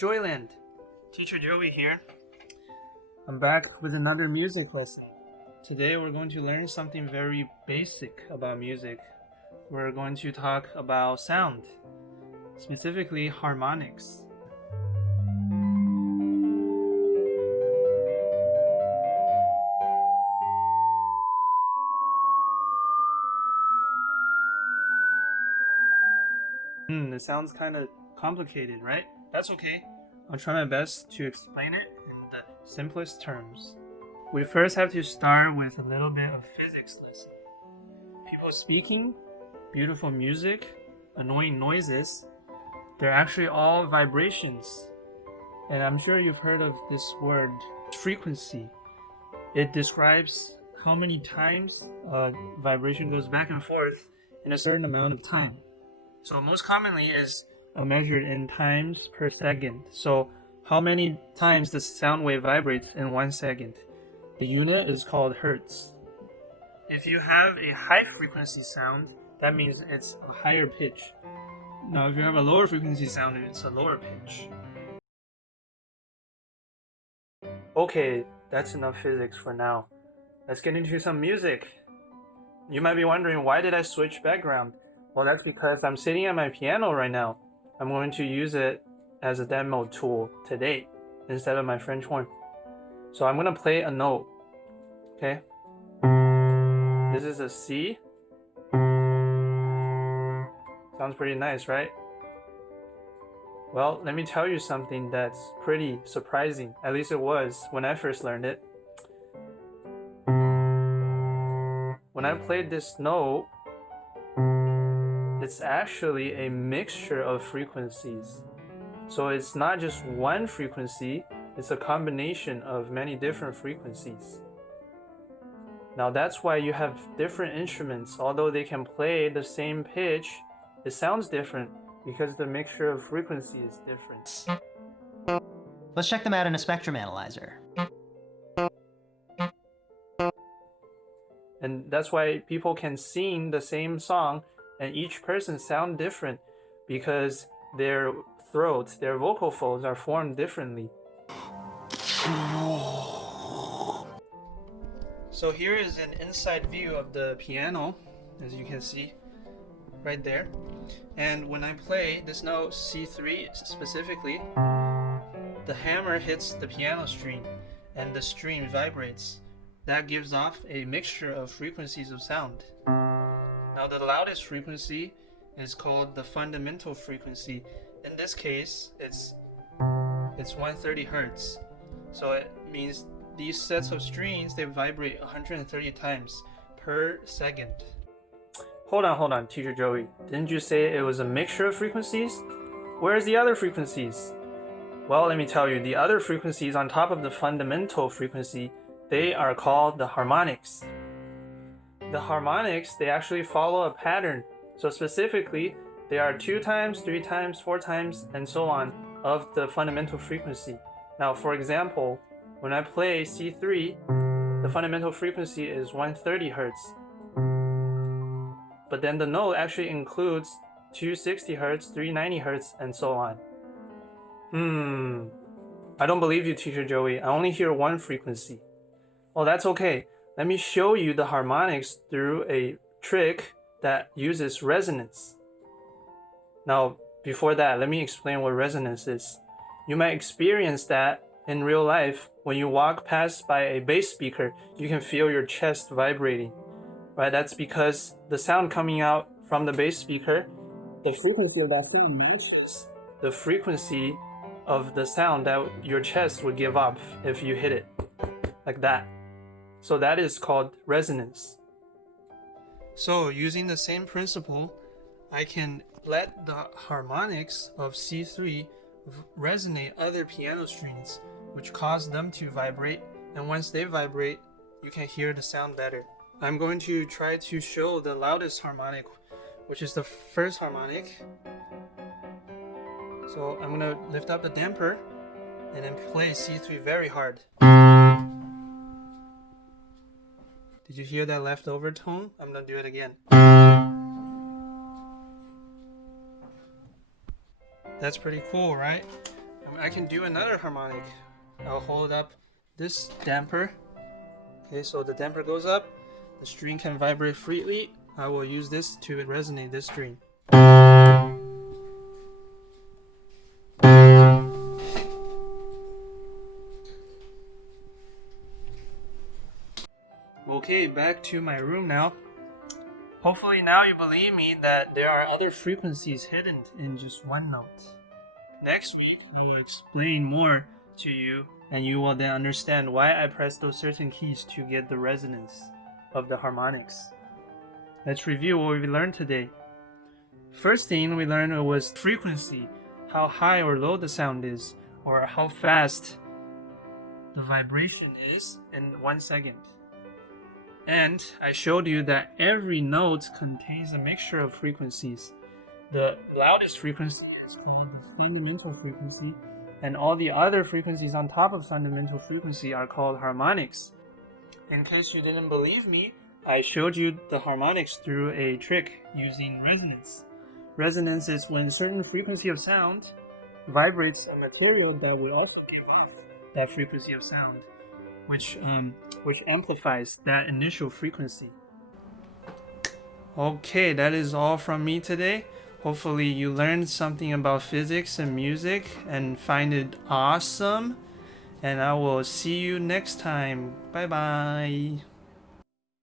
Joyland. Teacher Joey here. I'm back with another music lesson. Today we're going to learn something very basic about music. We're going to talk about sound, specifically harmonics. It sounds kind of complicated, right? That's okay. I'll try my best to explain it in the simplest terms. We first have to start with a little bit of physics lesson. People speaking, beautiful music, annoying noises, they're actually all vibrations. And I'm sure you've heard of this word, frequency. It describes how many times a vibration goes back and forth in a certain amount of time. So most commonly is measured in times per second. So how many times the sound wave vibrates in 1 second? The unit is called hertz. If you have a high frequency sound, that means it's a higher pitch. Now if you have a lower frequency sound, it's a lower pitch. Okay, that's enough physics for now. Let's get into some music. You might be wondering, why did I switch background? Well, that's because I'm sitting at my piano right now. I'm going to use it as a demo tool today instead of my French horn. So I'm going to play a note. Okay? This is a C. Sounds pretty nice, right? Well, let me tell you something that's pretty surprising. At least it was when I first learned it. When I played this note, it's actually a mixture of frequencies. So it's not just one frequency, it's a combination of many different frequencies. Now that's why you have different instruments. Although they can play the same pitch, it sounds different because the mixture of frequency is different. Let's check them out in a spectrum analyzer. And that's why people can sing the same song and each person sound different because their throats, their vocal folds are formed differently. So here is an inside view of the piano, as you can see right there. And when I play this note C3 specifically, the hammer hits the piano string and the string vibrates. That gives off a mixture of frequencies of sound. Now the loudest frequency is called the fundamental frequency. In this case, it's 130 hertz. So it means these sets of strings, they vibrate 130 times per second. Hold on, Teacher Joey. Didn't you say it was a mixture of frequencies? Where's the other frequencies? Well, let me tell you, the other frequencies on top of the fundamental frequency, they are called the harmonics. The harmonics, they actually follow a pattern. So specifically, they are 2 times, 3 times, 4 times, and so on of the fundamental frequency. Now, for example, when I play C3, the fundamental frequency is 130 hertz. But then the note actually includes 260 hertz, 390 hertz, and so on. I don't believe you, Teacher Joey. I only hear one frequency. Oh, that's okay. Let me show you the harmonics through a trick that uses resonance. Now, before that, let me explain what resonance is. You might experience that in real life. When you walk past by a bass speaker, you can feel your chest vibrating, right? That's because the sound coming out from the bass speaker, the frequency of that sound matches the frequency of the sound that your chest would give off if you hit it, like that. So that is called resonance. So using the same principle, I can let the harmonics of C3 resonate other piano strings, which cause them to vibrate, and once they vibrate, you can hear the sound better. I'm going to try to show the loudest harmonic, which is the first harmonic. So I'm going to lift up the damper and then play C3 very hard. Did you hear that left overtone? I'm going to do it again. That's pretty cool, right? I can do another harmonic. I'll hold up this damper. Okay, so the damper goes up, the string can vibrate freely. I will use this to resonate this string. Okay, back to my room now. Hopefully now you believe me that there are other frequencies hidden in just one note. Next week, I will explain more to you, and you will then understand why I press those certain keys to get the resonance of the harmonics. Let's review what we learned today. First thing we learned was frequency, how high or low the sound is, or how fast the vibration is in 1 second. And I showed you that every note contains a mixture of frequencies. The loudest frequency is called the fundamental frequency, and all the other frequencies on top of fundamental frequency are called harmonics. In case you didn't believe me, I showed you the harmonics through a trick using resonance. Resonance is when a certain frequency of sound vibrates a material that will also give off that frequency of sound, which amplifies that initial frequency. Okay, that is all from me today. Hopefully you learned something about physics and music and find it awesome. And I will see you next time. Bye bye.